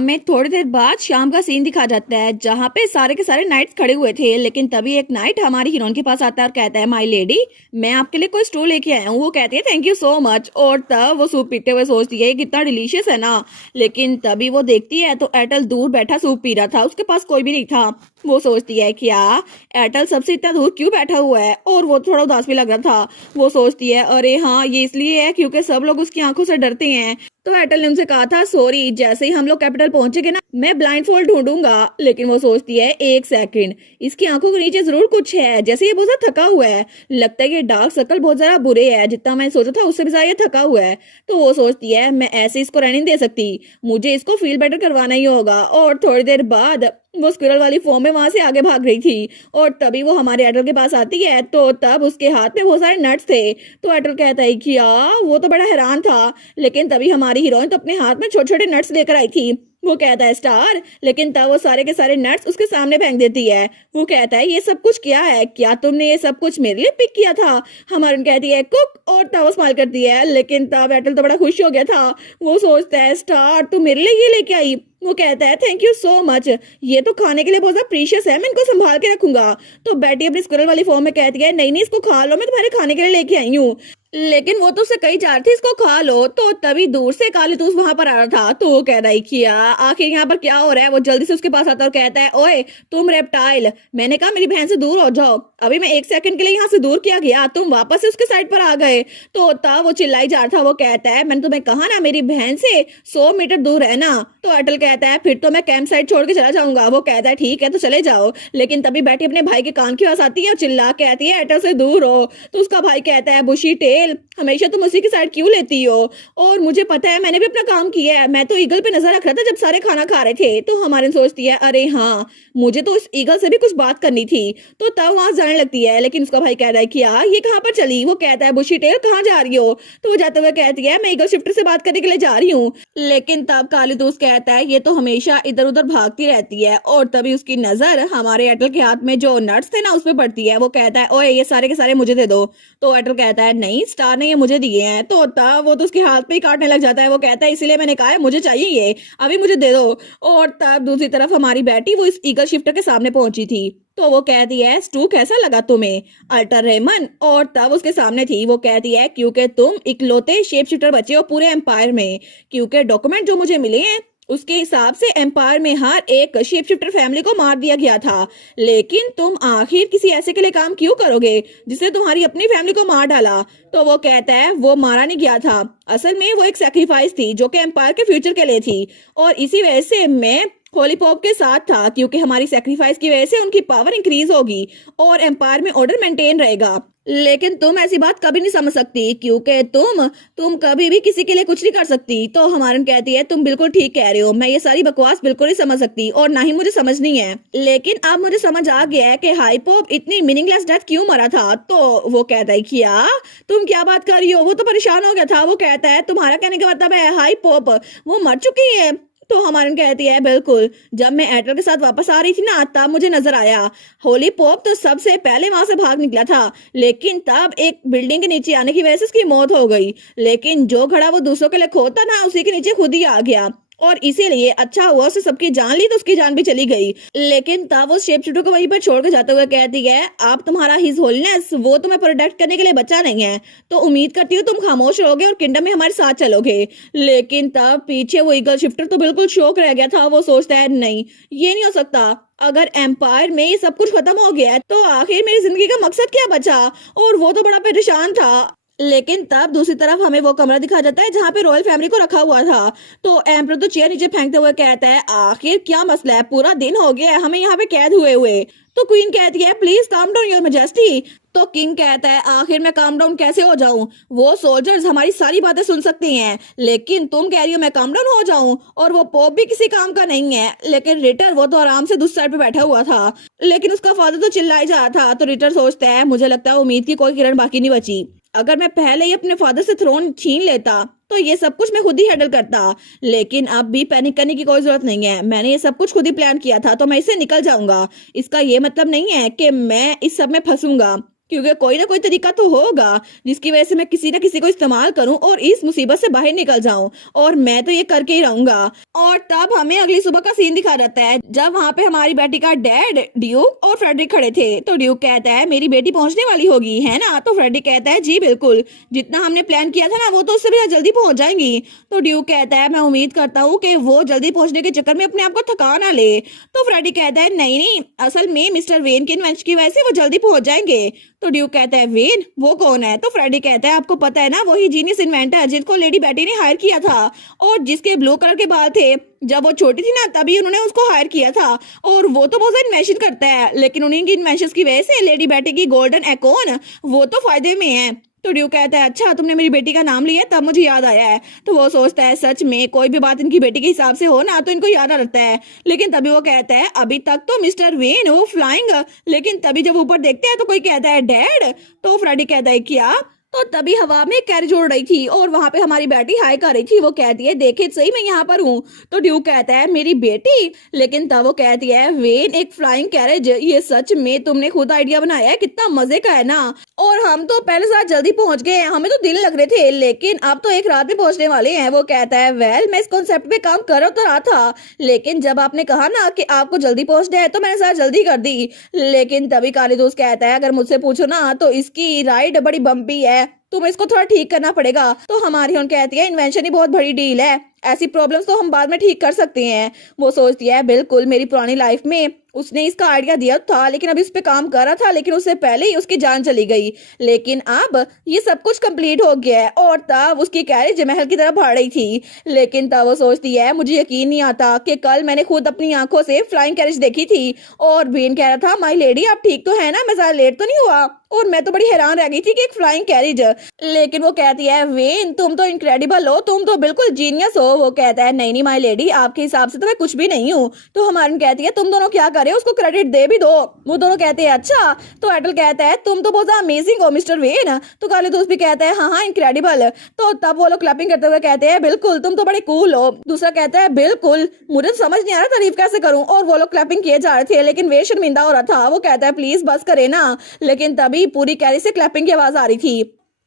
में थोड़ी देर बाद शाम का सीन दिखा जाता है जहाँ पे सारे के सारे नाइट्स खड़े हुए थे। लेकिन तभी एक नाइट हमारी हीरोइन के पास आता है और कहता है, माय लेडी, मैं आपके लिए कोई स्टूल लेके आया हूँ। वो कहती है, थैंक यू सो मच। और तब वो सूप पीते हुए सोचती है कितना डिलीशियस है ना। लेकिन तभी वो देखती है तो एटल दूर बैठा सूप पी रहा था, उसके पास कोई भी नहीं था। वो सोचती है क्या एटल सबसे इतना दूर क्यों बैठा हुआ है, और वो थोड़ा उदास भी लग रहा था। वो सोचती है, अरे हाँ, ये इसलिए है क्योंकि सब लोग उसकी आंखों से डरते हैं। तो एटल ने उनसे कहा था, सॉरी, जैसे ही हम लोग कैपिटल पहुंचेंगे ना, मैं ब्लाइंड फोल्ड ढूंढूंगा। लेकिन वो सोचती है, एक सेकंड, इसकी आंखों के नीचे जरूर कुछ है। जैसे ये बहुत ज्यादा थका हुआ है, लगता है कि डार्क सर्कल बहुत ज्यादा बुरे है, जितना मैंने सोचा था उससे भी ज्यादा ये थका हुआ है। तो वो सोचती है, मैं ऐसे इसको रहने नहीं दे सकती, मुझे इसको फील बेटर करवाना ही होगा। और थोड़ी देर बाद वो स्क्विरल वाली फॉर्म में वहां से आगे भाग रही थी। और तभी वो हमारे एटल के पास आती है तो तब उसके हाथ में बहुत सारे नट्स थे। तो एटल कहता है कि वो तो बड़ा हैरान था। लेकिन तभी हमारी हीरोइन तो अपने हाथ में छोटे छोटे नट्स लेकर आई थी। वो कहता है, स्टार। लेकिन तब वो सारे के सारे नट्स उसके सामने फेंक देती है। वो कहता है, ये सब कुछ क्या है, क्या तुमने ये सब कुछ मेरे लिए पिक किया था? हमारी कहती है, कुक। और तब वो स्माइल करती है। लेकिन तब एटल तो बड़ा खुश हो गया था। वो सोचता है, स्टार, तू मेरे लिए ये लेके आई? वो कहता है, थैंक यू सो मच, ये तो खाने के लिए बहुत ज्यादा प्रीशियस है, मैं इनको संभाल के रखूंगा। तो बेटी अपनी स्क्विरल वाली फॉर्म में कहती है, नहीं नहीं, इसको खा लो, मैं तुम्हारे खाने के लिए लेके आई हूँ। लेकिन वो तो उससे कई जा रही थी, इसको खा लो। तो तभी दूर से कालीतूस वहां पर आ रहा था। तो वो कह रहा है, किया आखिर यहाँ पर क्या हो रहा है? वो जल्दी से उसके पास आता है और कहता है, ओए तुम रेप्टाइल, मैंने कहा मेरी बहन से दूर हो जाओ, अभी मैं एक सेकंड के लिए यहाँ से दूर किया गया, तुम वापस से उसके साइड पर आ गए। तो तब वो चिल्लाई जा रहा था। वो कहता है, मैंने तुम्हें कहा ना मेरी बहन से 100 मीटर दूर है ना। तो अटल कहता है, फिर तो मैं कैंप साइड छोड़ के चला जाऊंगा। वो कहता है, ठीक है तो चले जाओ। लेकिन तभी बैठी अपने भाई के कान की पास आती है और चिल्ला कहती है, अटल से दूर हो। तो उसका भाई कहता है, बुशी टेल, हमेशा तुम उसी की साइड क्यों लेती हो? और मुझे पता है, मैंने भी अपना काम किया है, मैं तो ईगल पे नजर रख रहा था जब सारे खाना खा रहे थे। तो हमारे सोचती है, अरे हाँ, मुझे तो इस ईगल से भी कुछ बात करनी थी। तो तब वहां जाने लगती है। लेकिन उसका भाई कह रहा है, क्या ये कहाँ पर चली? वो कहता है, बुशी टेल कहाँ जा रही हो? तो वो जाते हुए कहती है, मैं ईगल शिफ्टर से बात करने के लिए जा रही हूँ। लेकिन तब कालीतूस कहता है, ये तो हमेशा इधर उधर भागती रहती है। और तभी उसकी नजर हमारे एटल के हाथ में जो नट्स थे ना उस पर पड़ती है। वो कहता है, ओए ये सारे के सारे मुझे दे दो। तो एटल कहता है, नहीं, स्टार ने ये मुझे दिए हैं। तो तब वो तो उसके हाथ पे ही काटने लग जाता है। वो कहता है, इसलिए मैंने कहा है मुझे चाहिए ये, अभी मुझे दे दो। और तब दूसरी तरफ हमारी बेटी वो इस ईगल शिफ्टर के सामने पहुंची थी। तो वो कहती है, स्टू कैसा लगा तुम्हें, अल्टर रेमन? और तब उसके सामने थी। वो कहती है, क्योंकि तुम इकलौते शेप शिफ्टर बचे हो पूरे एम्पायर में, क्योंकि डॉक्यूमेंट जो मुझे मिले हैं उसके हिसाब से एम्पायर में हर एक शेप शिफ्टर फैमिली को मार दिया गया था। लेकिन तुम आखिर किसी ऐसे के लिए काम क्यों करोगे जिसने तुम्हारी अपनी फैमिली को मार डाला? तो वो कहता है, वो मारा नहीं गया था, असल में वो एक सैक्रिफाइस थी जो कि एम्पायर के फ्यूचर के लिए थी। और इसी वजह से मैं होली पॉप के साथ था, क्योंकि हमारी सैक्रिफाइस की वजह से उनकी पावर इंक्रीज होगी और एम्पायर में ऑर्डर मेंटेन रहेगा। लेकिन तुम ऐसी बात कभी नहीं समझ सकती, क्योंकि तुम कभी भी किसी के लिए कुछ नहीं कर सकती। तो हमारन कहती है, तुम बिल्कुल ठीक कह रहे हो, मैं ये सारी बकवास बिल्कुल नहीं समझ सकती और ना ही मुझे समझनी है। लेकिन अब मुझे समझ आ गया है कि हाई पॉप इतनी मीनिंगलेस डेथ क्यों मरा था। तो वो कहता है, क्या तुम क्या बात कर रही हो? वो तो परेशान हो गया था। वो कहता है, तुम्हारा कहने का मतलब है हाई पॉप वो मर चुकी है? तो हमारन कहती है, बिल्कुल, जब मैं एटल के साथ वापस आ रही थी ना तब मुझे नजर आया। होली पॉप तो सबसे पहले वहां से भाग निकला था, लेकिन तब एक बिल्डिंग के नीचे आने की वजह से उसकी मौत हो गई। लेकिन जो घड़ा वो दूसरों के लिए खोता ना, उसी के नीचे खुद ही आ गया और इसीलिए अच्छा हुआ उसने सबकी जान ली तो उसकी जान भी चली गई। लेकिन तब वो शेप शिफ्टर को वहीं पर छोड़ कर जाते हुए कहती है, आप तुम्हारा हिज होलीनेस वो तुम्हें प्रोटेक्ट करने के लिए बचा नहीं है, तो उम्मीद करती हूँ तुम खामोश रहोगे और किंगडम में हमारे साथ चलोगे। लेकिन तब पीछे वो ईगल शिफ्टर तो बिल्कुल शॉक रह गया था। वो सोचता है, नहीं, ये नहीं हो सकता, अगर एम्पायर में सब कुछ खत्म हो गया है तो आखिर मेरी जिंदगी का मकसद क्या बचा? और वो तो बड़ा परेशान था। लेकिन तब दूसरी तरफ हमें वो कमरा दिखा जाता है जहाँ पे रॉयल फैमिली को रखा हुआ था। तो एम्पर तो चेयर नीचे फेंकते हुए कहता है, आखिर क्या मसला है, पूरा दिन हो गया है हमें यहाँ पे कैद हुए हुए। तो क्वीन कहती है, please calm down your majesty. तो किंग कहता है, आखिर मैं काम डाउन कैसे हो जाऊं? वो सोल्जर्स हमारी सारी बातें सुन सकते हैं, लेकिन तुम कह रही हो मैं काम डाउन हो जाऊं? और वो पोप भी किसी काम का नहीं है। लेकिन रिटर वो तो आराम से दूसरी साइड पे बैठा हुआ था, लेकिन उसका फादर तो चिल्लाई जा रहा था। तो रिटर सोचता है, मुझे लगता है उम्मीद की कोई किरण बाकी नहीं बची, अगर मैं पहले ही अपने फादर से थ्रोन छीन लेता तो ये सब कुछ मैं खुद ही हैंडल करता। लेकिन अब भी पैनिक करने की कोई जरूरत नहीं है, मैंने ये सब कुछ खुद ही प्लान किया था, तो मैं इससे निकल जाऊंगा। इसका ये मतलब नहीं है कि मैं इस सब में फंसूंगा। क्योंकि कोई ना कोई तरीका तो होगा जिसकी वजह से मैं किसी ना किसी को इस्तेमाल करूं और इस मुसीबत से बाहर निकल जाऊं, और मैं तो ये करके ही रहूंगा। और तब हमें अगली सुबह का सीन दिखा जाता है जब वहाँ पे हमारी बेटी का डैड, ड्यूक और फ्रेडरिक खड़े थे। तो ड्यूक कहता है मेरी बेटी पहुंचने वाली होगी, है ना? तो फ्रेडरिक कहता है जी बिल्कुल, जितना हमने प्लान किया था ना वो तो उससे भी ज्यादा जल्दी पहुंच जाएंगी। तो ड्यूक कहता है मैं उम्मीद करता हूँ कि वो जल्दी पहुंचने के चक्कर में अपने आप को थका ना ले। तो फ्रेडरिक कहता है नहीं नहीं, असल में मिस्टर वेन के इन्वेंशन की वजह से वो जल्दी पहुंच जाएंगे। तो ड्यूक कहता है वेन, वो कौन है? तो फ्रेडी कहता है आपको पता है ना, वही जीनियस इन्वेंटर जिसको लेडी बेटी ने हायर किया था और जिसके ब्लू कलर के बाल थे। जब वो छोटी थी ना तभी उन्होंने उसको हायर किया था, और वो तो बहुत सारे इन्वेंशन करता है, लेकिन उन्हीं की इन्वेंशन की वजह से लेडी बेटी की गोल्डन एकोन वो तो फायदे में है। तो ड्यूक कहता है अच्छा तुमने मेरी बेटी का नाम लिया तब मुझे याद आया है। तो वो सोचता है सच में कोई भी बात इनकी बेटी के हिसाब से हो ना तो इनको याद आ रहता है। लेकिन तभी वो कहता है अभी तक तो मिस्टर वेन वो फ्लाइंग, लेकिन तभी जब ऊपर देखते हैं तो कोई कहता है डैड। तो फ्रेडी कहता है क्या? तो तभी हवा में कैरेज उड़ रही थी और वहां पे हमारी बेटी हाई कर रही थी। वो कहती है देखे सही मैं यहाँ पर हूँ। तो ड्यूक कहता है मेरी बेटी, लेकिन तब वो कहती है वेन एक फ्लाइंग कैरेज, ये सच में तुमने खुद आइडिया बनाया है, कितना मजे का है ना। और हम तो पहले साथ जल्दी पहुंच गए, हमें तो दिन लग रहे थे, लेकिन अब तो एक रात में पहुंचने वाले हैं। वो कहता है वेल मैं इस कॉन्सेप्ट पे काम कर तो रहा था, लेकिन जब आपने कहा ना कि आपको जल्दी पहुंचना है तो मैंने साथ जल्दी कर दी। लेकिन तभी काली दोस्त कहता है अगर मुझसे पूछो ना तो इसकी राइड बड़ी बम्पी है, तुम्हें इसको थोड़ा ठीक करना पड़ेगा। तो हमारी उन कहती है इन्वेंशन ही बहुत बड़ी डील है, ऐसी प्रॉब्लम्स तो हम बाद में ठीक कर सकते हैं। वो सोचती है बिल्कुल, मेरी पुरानी लाइफ में उसने इसका आइडिया दिया था लेकिन अभी उस पर काम कर रहा था, लेकिन उससे पहले ही उसकी जान चली गई। लेकिन अब ये सब कुछ कंप्लीट हो गया है। और तब उसकी कैरेज महल की तरफ भाड़ रही थी, लेकिन तब वो सोचती है मुझे यकीन नहीं आता कि कल मैंने खुद अपनी आंखों से फ्लाइंग कैरेज देखी थी। और बीन कह रहा था माई लेडी आप ठीक तो है ना, मैं ज्यादा लेट तो नहीं हुआ? और मैं तो बड़ी हैरान रह गई थी कि एक फ्लाइंग कैरेज। लेकिन वो कहती है वेन तुम तो इनक्रेडिबल हो, तुम तो बिल्कुल जीनियस हो। वो कहता है नहीं नहीं माई लेडी, आपके हिसाब से तो मैं कुछ भी नहीं हूँ। तो हमारी कहती है तुम दोनों क्या करे, उसको क्रेडिट दे भी दो। वो दोनों कहते हैं अच्छा। तो एटल कहता है तुम तो बहुत अमेजिंग हो मिस्टर वेन। तो काले दोस्त भी कहता है हाँ हाँ इनक्रेडिबल। तो तब वो लोग क्लैपिंग करते हुए कहते हैं बिल्कुल तुम तो बड़े कूल हो। दूसरा कहता है बिल्कुल, मुझे तो समझ नहीं आ रहा तारीफ कैसे करूं। और वो लोग क्लैपिंग किए जा रहे थे लेकिन वे शर्मिंदा हो रहा था। वो कहता है प्लीज बस करे ना। लेकिन तभी पूरी कैरी से क्लैपिंग की आवाज आ रही थी।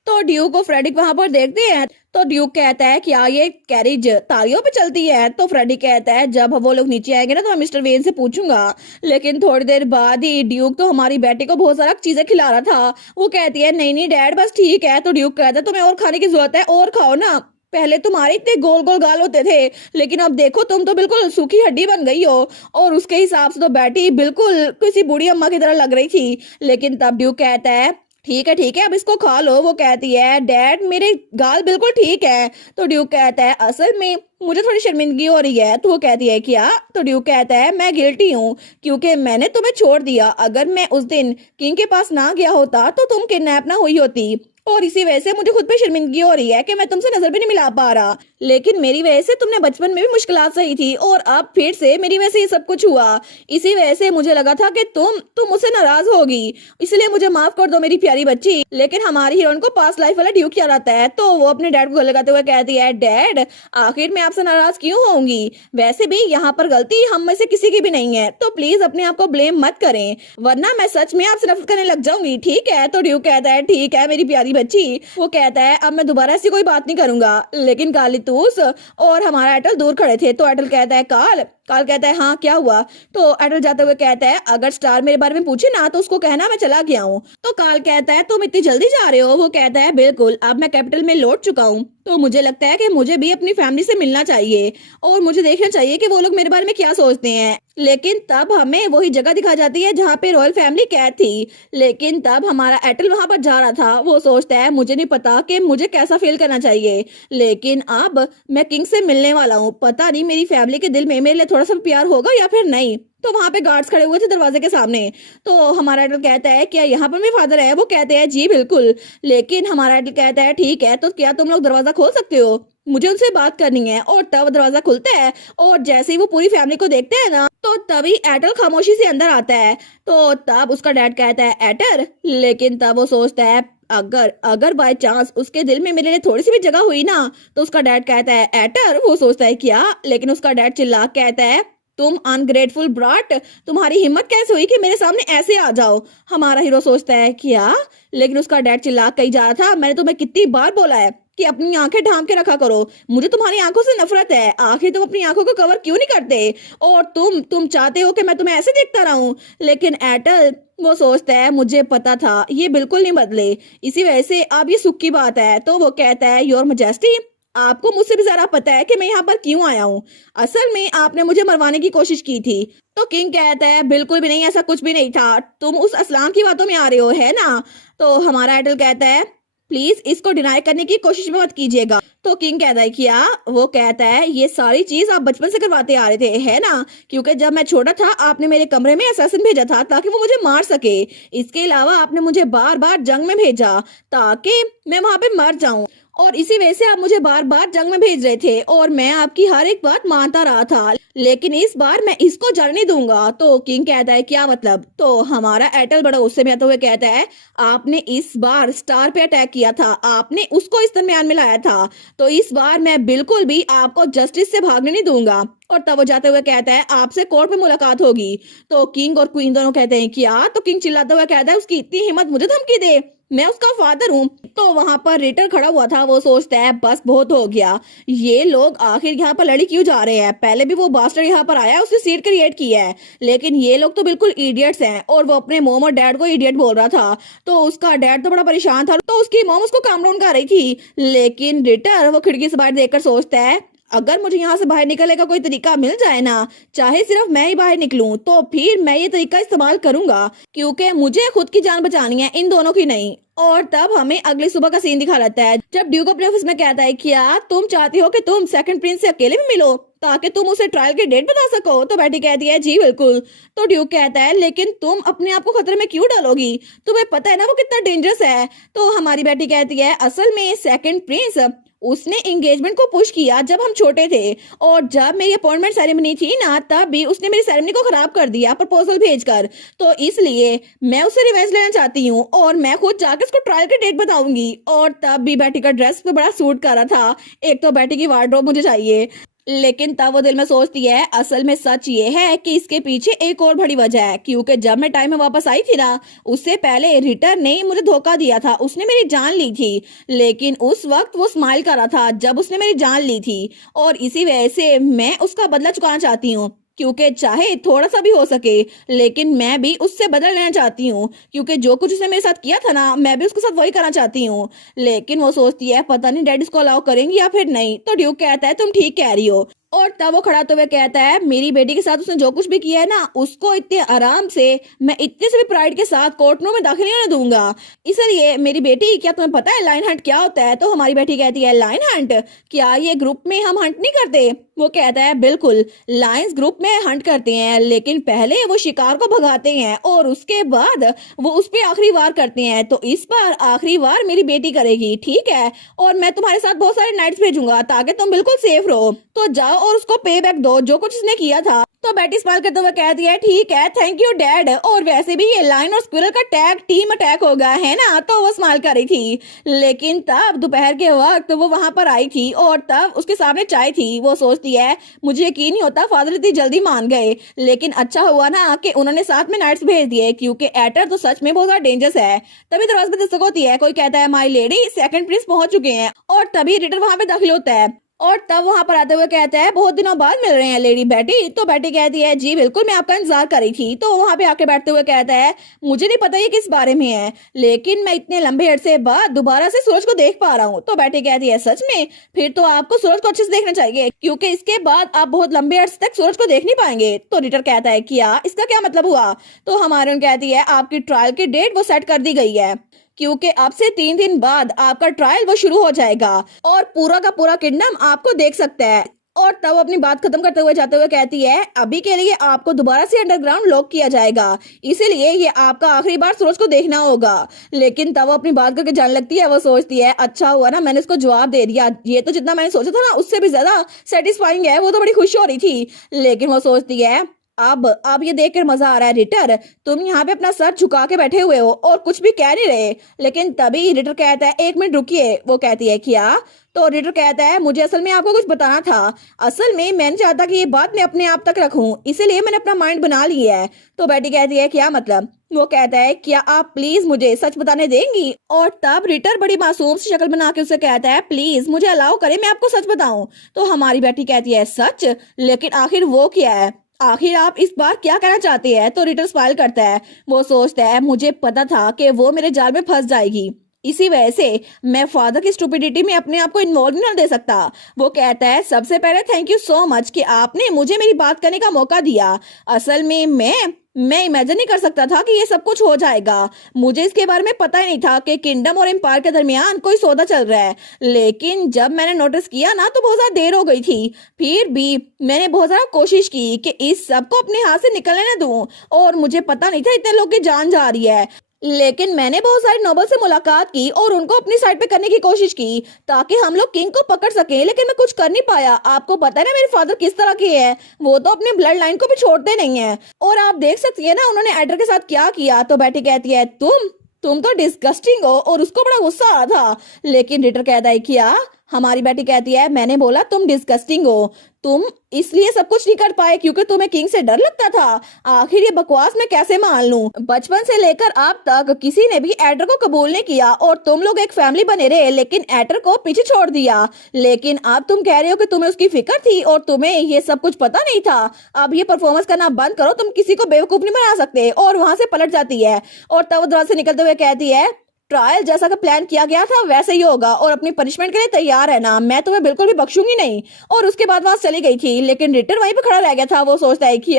तो ड्यूक और फ्रेडिक वहां पर देखते हैं। तो ड्यूक कहता है क्या ये कैरेज तालियों पे चलती है? तो फ्रेडी कहता है जब वो लोग नीचे आएंगे ना तो मैं मिस्टर वेन से पूछूंगा। लेकिन थोड़ी देर बाद ही ड्यूक तो हमारी बेटी को बहुत सारा चीजें खिला रहा था। वो कहती है नहीं नहीं डैड बस ठीक है। तो ड्यूक कहता है तुम्हें और खाने की जरूरत है, और खाओ ना। पहले तुम्हारे इतने गोल गोल गाल होते थे, लेकिन अब देखो तुम तो बिल्कुल सूखी हड्डी बन गई हो। और उसके हिसाब से तो बेटी बिल्कुल किसी बूढ़ी अम्मा की तरह लग रही थी। लेकिन तब ड्यूक कहता है ठीक है अब इसको खा लो। वो कहती है डैड मेरे गाल बिल्कुल ठीक है। तो ड्यूक कहता है असल में मुझे थोड़ी शर्मिंदगी हो रही है। तो वो कहती है क्या? तो ड्यूक कहता है मैं गिल्टी हूँ क्योंकि मैंने तुम्हें छोड़ दिया। अगर मैं उस दिन किंग के पास ना गया होता तो तुम किडनैप ना हुई होती, और इसी वजह से मुझे खुद पे शर्मिंदगी हो रही है कि मैं तुमसे नजर भी नहीं मिला पा रहा। लेकिन मेरी वजह से तुमने बचपन में भी मुश्किलात सही थी, और अब फिर से मेरी वजह से ये सब कुछ हुआ। इसी वजह से मुझे लगा था कि तुम मुझसे नाराज होगी, इसलिए मुझे माफ कर दो मेरी प्यारी बच्ची। लेकिन हमारी हीरोइन को पास्ट लाइफ वाला ड्यूक याद आता है। तो वो अपने डैड को गले लगाते हुए कहती है डैड आखिर मैं आपसे नाराज क्यों होंगी? वैसे भी यहाँ पर गलती हम में से किसी की भी नहीं है, तो प्लीज अपने आप को ब्लेम मत करें, वरना मैं सच में आपसे नफरत करने लग जाऊंगी। ठीक है? तो ड्यूक कहता है ठीक है मेरी प्यारी बच्ची। वो कहता है अब मैं दोबारा ऐसी कोई बात नहीं करूंगा। लेकिन कालीतूस और हमारा एटल दूर खड़े थे। तो एटल कहता है काल कहता है हाँ क्या हुआ? तो एटल जाते हुए कहता है अगर स्टार मेरे बारे में पूछे ना तो उसको कहना मैं चला गया हूँ। तो काल कहता है तुम इतनी जल्दी जा रहे हो? वो कहता है बिल्कुल, अब मैं कैपिटल में लौट चुका हूँ, तो मुझे लगता है कि मुझे भी अपनी फैमिली से मिलना चाहिए और मुझे देखना चाहिए कि वो लोग मेरे बारे में क्या सोचते हैं। लेकिन तब हमें वही जगह दिखा जाती है जहाँ पे रॉयल फैमिली कैद थी। लेकिन तब हमारा एटल वहां पर जा रहा था। वो सोचता है मुझे नहीं पता कि मुझे कैसा फील करना चाहिए, लेकिन अब मैं किंग से मिलने वाला हूँ। पता नहीं मेरी फैमिली के दिल में मेरे लिए थोड़ा सा प्यार होगा या फिर नहीं। तो वहां पे गार्ड्स खड़े हुए थे दरवाजे के सामने। तो हमारा एटल कहता है क्या यहाँ पर मेरे फादर है? वो कहते हैं जी बिल्कुल। लेकिन हमारा एटल कहता है ठीक है, तो क्या तुम लोग दरवाजा खोल सकते हो? मुझे उनसे बात करनी है। और तब दरवाजा खुलता है और जैसे ही वो पूरी फैमिली को देखते हैं ना तो तभी एटल खामोशी से अंदर आता है। तो तब उसका डैड कहता है एटर। लेकिन तब वो सोचता है अगर बाय चांस उसके दिल में मेरे लिए थोड़ी सी भी जगह हुई ना तो उसका डैड कहता है एटर। वो सोचता है क्या? लेकिन उसका डैड चिल्ला कहता है तुम अनग्रेटफुल ब्राट, तुम्हारी हिम्मत कैसे हुई कि मेरे सामने ऐसे आ जाओ। हमारा हीरो सोचता है क्या, लेकिन उसका डैड चिल्ला कहीं जा रहा था, मैंने तुम्हें कितनी बार बोला है कि अपनी आंखें ढांप के रखा करो, मुझे तुम्हारी आंखों से नफरत है, आखिर तुम अपनी आंखों को कवर क्यों नहीं करते, और तुम चाहते हो कि मैं तुम्हें ऐसे देखता रहूं। लेकिन एटल वो सोचता है मुझे पता था ये बिल्कुल नहीं बदले, इसी वजह से अब ये सुख की बात है। तो वो कहता है योर मजेस्टी, आपको मुझसे भी ज्यादा पता है कि मैं यहाँ पर क्यों आया हूँ, असल में आपने मुझे मरवाने की कोशिश की थी। तो किंग कहता है बिल्कुल भी नहीं, ऐसा कुछ भी नहीं था, तुम उस असलाम की बातों में आ रहे हो है ना। तो हमारा एटल कहता है प्लीज इसको डिनाई करने की कोशिश मत कीजिएगा। तो किंग कहता है क्या, वो कहता है ये सारी चीज आप बचपन से करवाते आ रहे थे है ना, क्योंकि जब मैं छोटा था आपने मेरे कमरे में असैसिन भेजा था ताकि वो मुझे मार सके, इसके अलावा आपने मुझे बार बार जंग में भेजा ताकि मैं वहां पे मर जाऊं, और इसी वजह से आप मुझे बार बार जंग में भेज रहे थे और मैं आपकी हर एक बात मानता रहा था, लेकिन इस बार मैं इसको जलने नहीं दूंगा। तो किंग कहता है क्या मतलब। तो हमारा एटल बड़ा गुस्से में आते हुए कहता है आपने इस बार स्टार पे अटैक किया था, आपने उसको इस दरमियान में लाया था, तो इस बार मैं बिल्कुल भी आपको जस्टिस से भागने नहीं दूंगा। और तब वो जाते हुए कहता है आपसे कोर्ट में मुलाकात होगी। तो किंग और क्वीन दोनों कहते हैं क्या। तो किंग चिल्लाते हुए कहता है उसकी इतनी हिम्मत, मुझे धमकी दे, मैं उसका फादर हूँ। तो वहां पर रिटर खड़ा हुआ था, वो सोचता है बस बहुत हो गया, ये लोग आखिर यहाँ पर लड़ी क्यों जा रहे हैं, पहले भी वो बास्टर यहाँ पर आया उसने सीट क्रिएट की है, लेकिन ये लोग तो बिल्कुल इडियट्स हैं। और वो अपने मोम और डैड को इडियट बोल रहा था, तो उसका डैड तो बड़ा परेशान था, तो उसकी मोम उसको काम डाउन कर रही थी। लेकिन रिटर वो खिड़की से बाहर देखकर सोचता है अगर मुझे यहाँ से बाहर निकलने का कोई तरीका मिल जाए ना, चाहे सिर्फ मैं ही बाहर निकलूं, तो फिर मैं ये तरीका इस्तेमाल करूंगा, क्योंकि मुझे खुद की जान बचानी है, इन दोनों की नहीं। और तब हमें अगली सुबह का सीन दिखा रहता है जब ड्यूक अपने ऑफिस में कहता है क्या तुम चाहती हो कि तुम सेकंड प्रिंस से अकेले में मिलो ताकि तुम उसे ट्रायल की डेट बता सको। तो बैटी कहती है जी बिल्कुल। तो ड्यूक कहता है लेकिन तुम अपने आप को खतरे में क्यों डालोगी, तुम्हें पता है ना वो कितना डेंजरस है। तो हमारी बेटी कहती है असल में सेकंड प्रिंस उसने एंगेजमेंट को पुश किया जब हम छोटे थे, और जब मेरी अपॉइंटमेंट सेरेमनी थी ना तब भी उसने मेरी सेरेमनी को खराब कर दिया प्रपोजल भेजकर, तो इसलिए मैं उससे रिवेंज लेना चाहती हूँ और मैं खुद जाकर उसको ट्रायल की डेट बताऊंगी। और तब भी बेटी का ड्रेस पे बड़ा सूट कर रहा था, एक तो बेटी की वार्डरोब मुझे चाहिए। लेकिन तब वो दिल में सोचती है असल में सच ये है कि इसके पीछे एक और बड़ी वजह है, क्योंकि जब मैं टाइम में वापस आई थी ना उससे पहले रिटर ने मुझे धोखा दिया था, उसने मेरी जान ली थी, लेकिन उस वक्त वो स्माइल कर रहा था जब उसने मेरी जान ली थी, और इसी वजह से मैं उसका बदला चुकाना चाहती हूँ, क्योंकि चाहे थोड़ा सा भी हो सके, लेकिन मैं भी उससे बदला लेना चाहती हूँ, क्योंकि जो कुछ उसने मेरे साथ किया था ना मैं भी उसके साथ वही करना चाहती हूँ। लेकिन वो सोचती है पता नहीं डैडी इसको अलाउ करेंगे या फिर नहीं। तो ड्यूक कहता है तुम ठीक कह रही हो। और तब वो खड़ा होते हुए कहता है मेरी बेटी के साथ उसने जो कुछ भी किया है ना उसको इतने आराम से मैं इतने से भी प्राइड के साथ कोर्ट रूम में दाखिल नहीं होने दूंगा। इसलिए मेरी बेटी क्या तुम्हें पता है लाइन हंट क्या होता है। तो हमारी बेटी कहती है लाइन हंट, क्या ये ग्रुप में हम हंट नहीं करते। वो कहता है बिल्कुल लायंस ग्रुप में हंट करते हैं, लेकिन पहले वो शिकार को भगाते हैं और उसके बाद वो उस पर आखिरी वार करते हैं। तो इस बार आखिरी वार मेरी बेटी करेगी, ठीक है, और मैं तुम्हारे साथ बहुत सारे नाइट्स भेजूंगा ताकि तुम बिल्कुल सेफ रहो। तो जाओ और उसको पे बैक दो जो कुछ उसने किया था। तो बेटी स्माइल करते हुए कहती है ठीक है थैंक यू डैड, और वैसे भी ये लाइन और स्क्विरल का टैग टीम अटैक होगा है ना। तो वो स्माइल कर रही थी, लेकिन तब दोपहर के वक्त वो वहां पर आई थी और तब उसके सामने चाय थी। वो सोचती है मुझे यकीन नहीं होता फादर इतनी जल्दी मान गए, लेकिन अच्छा हुआ ना कि उन्होंने साथ में नाइट्स भेज दिए, क्योंकि एटर तो सच में बहुत ज्यादा डेंजरस है। तभी दरवाजे पे दस्तक होती है, कोई कहता है माई लेडी सेकंड प्रिंस पहुंच चुके हैं, और तभी रिटर वहां पे दाखिल होता है और तब वहां पर आते हुए कहता है बहुत दिनों बाद मिल रहे हैं लेडी बेटी। तो बेटी कहती है जी बिल्कुल मैं आपका इंतजार कर रही थी। तो वहां पे आके बैठते हुए कहता है मुझे नहीं पता ये किस बारे में है, लेकिन मैं इतने लंबे अरसे बाद दोबारा से सूरज को देख पा रहा हूँ। तो बेटी कहती है सच में, फिर तो आपको सूरज को अच्छे से देखना चाहिए, क्योंकि इसके बाद आप बहुत लंबे अरसे तक सूरज को देख नहीं पाएंगे। तो रिटर कहता है क्या इसका क्या मतलब हुआ। तो हमारे कहती है आपकी ट्रायल की डेट वो सेट कर दी गई है, क्योंकि अब से 3 दिन बाद आपका ट्रायल वो शुरू हो जाएगा और पूरा का पूरा किंगडम आपको देख सकता है। और तब अपनी बात खत्म करते हुए जाते हुए कहती है अभी के लिए आपको दोबारा से अंडरग्राउंड लॉक किया जाएगा, इसीलिए ये आपका आखिरी बार सूरज को देखना होगा। लेकिन तब वो अपनी बात करके जाने लगती है, वो सोचती है अच्छा हुआ ना मैंने इसको जवाब दे दिया, ये तो जितना मैंने सोचा था ना उससे भी ज्यादा सेटिस्फाइंग है। वो तो बड़ी खुश हो रही थी, लेकिन वो सोचती है अब ये देखकर मजा आ रहा है रिटर, तुम यहाँ पे अपना सर झुका के बैठे हुए हो और कुछ भी कह नहीं रहे। लेकिन तभी रिटर कहता है एक मिनट रुकिए। वो कहती है क्या? तो रिटर कहता है मुझे असल में आपको कुछ बताना था। असल में मैं नहीं चाहता कि ये बात मैं अपने आप तक रखूं, इसीलिए मैंने अपना माइंड बना लिया है। तो बेटी कहती है क्या मतलब? वो कहता है क्या आप प्लीज मुझे सच बताने देंगी? और तब रिटर बड़ी मासूम सी शक्ल बना के उसे कहता है प्लीज मुझे अलाउ करें, मैं आपको सच बताऊं। तो हमारी बेटी कहती है सच? लेकिन आखिर वो क्या है? आखिर आप इस बार क्या कहना चाहते हैं? तो रिटर स्माइल करता है। वो सोचता है मुझे पता था कि वो मेरे जाल में फंस जाएगी, इसी वजह से मैं फादर की स्टुपिडिटी में अपने आप को इन्वॉल्व नहीं दे सकता। वो कहता है सबसे पहले थैंक यू सो मच कि आपने मुझे मेरी बात करने का मौका दिया। असल में मैं इमेजिन नहीं कर सकता था कि ये सब कुछ हो जाएगा। मुझे इसके बारे में पता ही नहीं था कि किंगडम और एम्पायर के दरमियान कोई सौदा चल रहा है। लेकिन जब मैंने नोटिस किया ना तो बहुत ज्यादा देर हो गई थी। फिर भी मैंने बहुत ज्यादा कोशिश की कि इस सब को अपने हाथ से निकलने न दूं, और मुझे पता नहीं था इतने लोग की जान जा रही है। लेकिन मैंने बहुत सारे नोबल से मुलाकात की और उनको अपनी साइड पे करने की कोशिश की ताकि हम लोग किंग को पकड़ सकें, लेकिन मैं कुछ कर नहीं पाया। आपको पता है ना मेरे फादर किस तरह के हैं, वो तो अपने ब्लड लाइन को भी छोड़ते नहीं है। और आप देख सकती है ना उन्होंने एडर के साथ क्या किया। तो बेटी कहती है तुम तो डिस्गस्टिंग हो, और उसको बड़ा गुस्सा आ रहा था। लेकिन रिटर कहता है क्या? हमारी बेटी कहती है मैंने बोला तुम डिस्गस्टिंग हो, तुम इसलिए सब कुछ नहीं कर पाए क्योंकि तुम्हें किंग से डर लगता था। आखिर ये बकवास मैं कैसे मान लूं? बचपन से लेकर अब तक किसी ने भी एडर को कबूल नहीं किया और तुम लोग एक फैमिली बने रहे, लेकिन एडर को पीछे छोड़ दिया। लेकिन अब तुम कह रहे हो कि तुम्हें उसकी फिक्र थी और तुम्हें ये सब कुछ पता नहीं था। अब ये परफॉर्मेंस करना बंद करो, तुम किसी को बेवकूफ नहीं बना सकते। और वहां से पलट जाती है और तब दरवाजे से निकलते हुए कहती है ट्रायल जैसा का प्लान किया गया था वैसे ही होगा, और अपनी पनिशमेंट के लिए तैयार है ना, मैं तुम्हें बिल्कुल भी बख्शूंगी नहीं। और उसके बाद वहां चली गई थी। लेकिन रिटर वहीं पे खड़ा रह गया था। वो सोचता है कि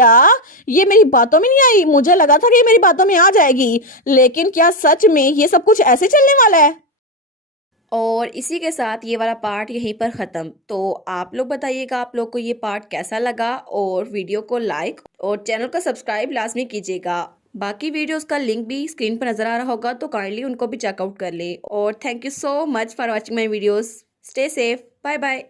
ये मेरी बातों में नहीं आई, मुझे लगा था कि ये मेरी बातों में आ जाएगी, लेकिन क्या सच में ये सब कुछ ऐसे चलने वाला है? और इसी के साथ ये वाला पार्ट यहीं पर ख़त्म। तो आप लोग बताइएगा आप लोग को ये पार्ट कैसा लगा, और वीडियो को लाइक और चैनल को सब्सक्राइब लाजमी कीजिएगा। बाकी वीडियोस का लिंक भी स्क्रीन पर नज़र आ रहा होगा, तो काइंडली उनको भी चेकआउट कर ले। और thank you so much for watching my videos. Stay safe, bye bye.